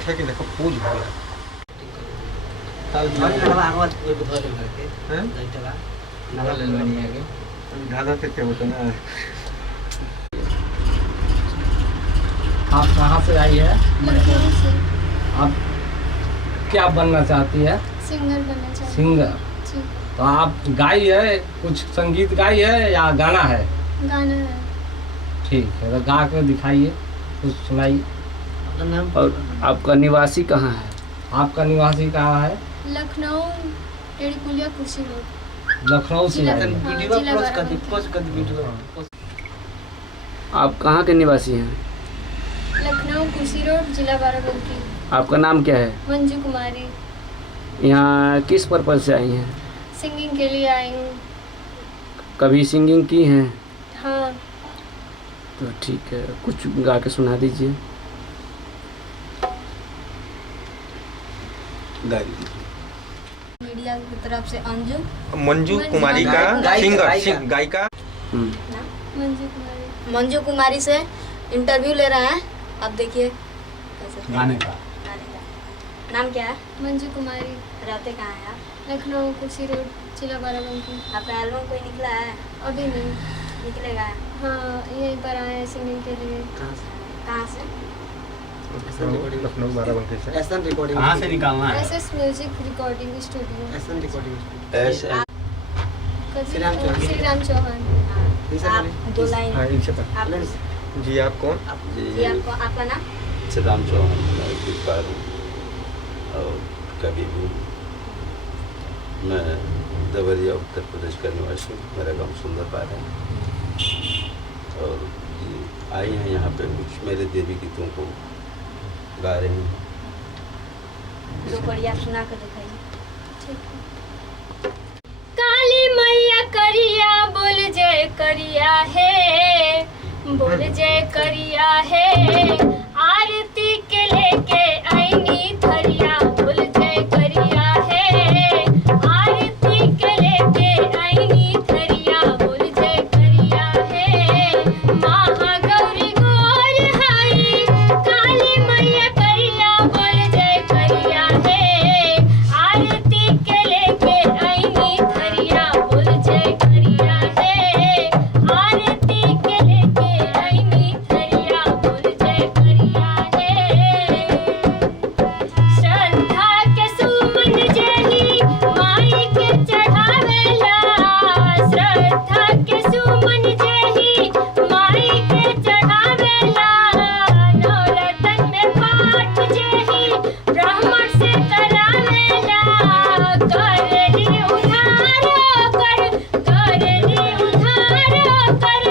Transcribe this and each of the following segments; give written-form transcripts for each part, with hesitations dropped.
बैठे कि देखो पूज हो गया। ज़्यादा तेज होता ना। आप कहाँ से आई है? लखनऊ से। आप क्या बनना चाहती है? सिंगर बनना चाहती सिंगर। जी। तो आप गाई है, कुछ संगीत गाई है या गाना है? गाना है। ठीक है, तो गा के दिखाइए, कुछ सुनाइए। और आपका निवासी कहाँ है? आपका निवासी कहाँ है? लखनऊ टेढ़ी पुलिया कुर्सी रोड। लखनऊ से जिला- आई है। हाँ, जिला बाराबंकी। आप कहाँ के निवासी हैं? लखनऊ कुर्सी रोड, जिला बाराबंकी। आपका नाम क्या है? मंजू कुमारी। यहाँ किस पर्पज से आई हैं? सिंगिंग के लिए आई हूँ। कभी सिंगिंग की हैं? हाँ। तो ठीक है, कुछ गा के सुना दीजिए। मीडिया की तरफ से अंजू मंजू कुमारी का सिंगर गायिका। मंजू कुमारी। मंजू कुमारी से इंटरव्यू ले रहे हैं। अब देखिए कैसे गाने का। नाम क्या है? मंजू कुमारी। रहते कहाँ हैं आप? लखनऊ कुर्सी रोड, जिला बाराबंकी। आपका एल्बम कोई निकला है? अभी नहीं। निकलेगा। हाँ, यहीं पर आए हैं सिंगिंग के लिए। कहाँ से? लखनऊ बाराबंकी से। एसएन रिकॉर्डिंग कहाँ से निकालना है? SS music recording studio. S N recording Shri Ram Chauhan. आप दो लाइन हाँ, इनसे पर। आप जी आप कौन? जी आपका नाम? राम चौहान गीतकार हूँ और कभी भी मैं देवरिया उत्तर प्रदेश का निवासी हूँ। मेरा गांव सुंदरपाल है और ये आई हैं यहाँ पे कुछ मेरे देवी गीतों को गा रहे हैं। दो बढ़िया सुना कर दिखाइए। ठीक है। काली मैया करिया बोल जय करिया है, बोल जय करिया है। आरती के लेके आईनी धरिया बोल जय करिया है। आरती के लेके आईनी धरिया बोल जय करिया है। महागौरी गोर हाई काली मैया करिया बोल जय करिया है। आरती के लेके आईनी धरिया बोल जय करिया है। आरती के लेके आईनी धरिया बोल जय करिया है। श्रद्धा के सुमन जेही माई के चढ़ावेला। श्रद्धा के सुमन जेही माई के चढ़ावेला। नवरतन में पाठ जेही ब्राह्मण से करावेला। करली उधारो कर, करली उधारो कर।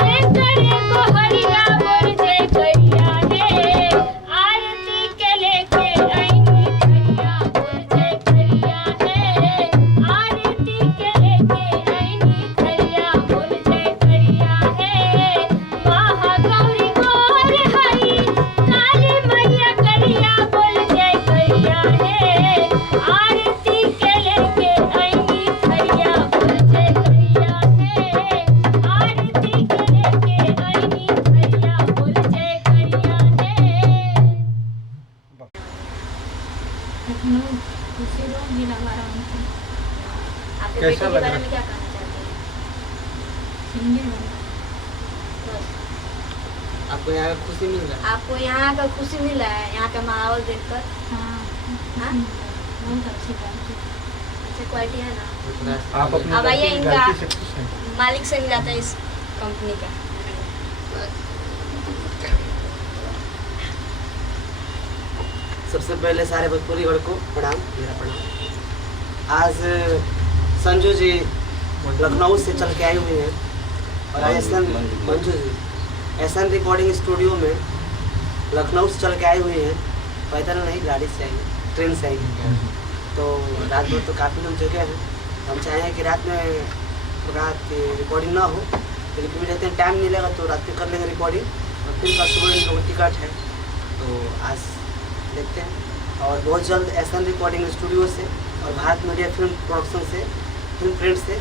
जय करे को हरिया बोल जय करिया है। आरती के लेके आईनी धरिया बोल जय करिया है। आरती के लेके आईनी धरिया बोल जय करिया है। महागौरी गोर हई काली मैया करिया बोल जय करिया है। आरती के लेके आईनी धरिया बोल जय करिया है। आरती के लेके आईनी धरिया बोल जय करिया है। लखनऊ कुर्सी रोड, जिला बाराबंकी। आपके कैसा बेटे के लग बारे रहा में क्या कहना चाहते हैं? सिंगर बनना। बस आपको यहाँ का खुशी मिल रहा है? आपको यहाँ का खुशी मिल रहा है? यहाँ का माहौल देखकर हाँ, हाँ? बहुत अच्छी बात है। अच्छा क्वालिटी है ना? आप अपनी अब आइए गायकी इनका से खुश हैं? मालिक से मिलाता है इस कंपनी का। सबसे पहले सारे भोजपुरी गढ़ को प्रणाम, मेरा प्रणाम। आज संजू जी लखनऊ से चल के आई हुई हैं और SN Manju ji SN recording studio में लखनऊ से चल के आई हुई हैं। पैदल नहीं, गाड़ी से आई, ट्रेन से आई। तो रात भर तो काफ़ी हम चुके हैं। हम चाहें कि रात की रिकॉर्डिंग ना हो, लेकिन भी रहते हैं टाइम मिलेगा तो रात में कर लेंगे रिकॉर्डिंग और फिर कल सुबह इन लोगों की टिकट है। तो आज देखते हैं और बहुत जल्द एसएन रिकॉर्डिंग स्टूडियो से और भारत मीडिया फिल्म प्रोडक्शन से, फिल्म फ्रेंड से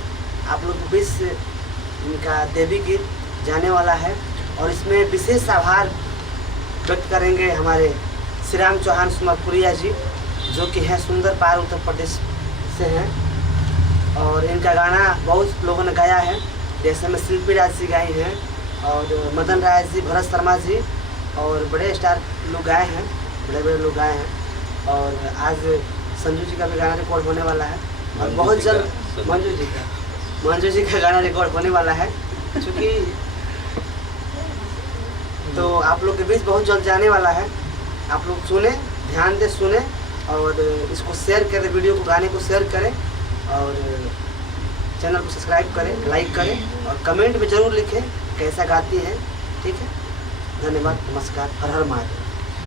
आप लोग को 20 इनका देवी गीत जाने वाला है और इसमें विशेष आभार व्यक्त करेंगे हमारे श्री राम चौहान सुमरपुरिया जी, जो कि हैं सुंदर पार उत्तर प्रदेश से हैं। और इनका गाना बहुत लोगों ने गाया है, जैसे में शिल्पी राज जी गाई हैं और मदन राय जी, भरत शर्मा जी और बड़े स्टार लोग गाए हैं, बड़े बड़े लोग गाए हैं। और आज संजू जी का भी गाना रिकॉर्ड होने वाला है और बहुत जल्द मंजू जी का गाना रिकॉर्ड होने वाला है, क्योंकि तो आप लोग के बीच बहुत जल्द जाने वाला है। आप लोग सुने, ध्यान दे सुने और इसको शेयर करें, वीडियो को, गाने को शेयर करें और चैनल को सब्सक्राइब करें, लाइक करें और कमेंट में ज़रूर लिखें कैसा गाती हैं। ठीक है, धन्यवाद, नमस्कार, हर हर महादेव।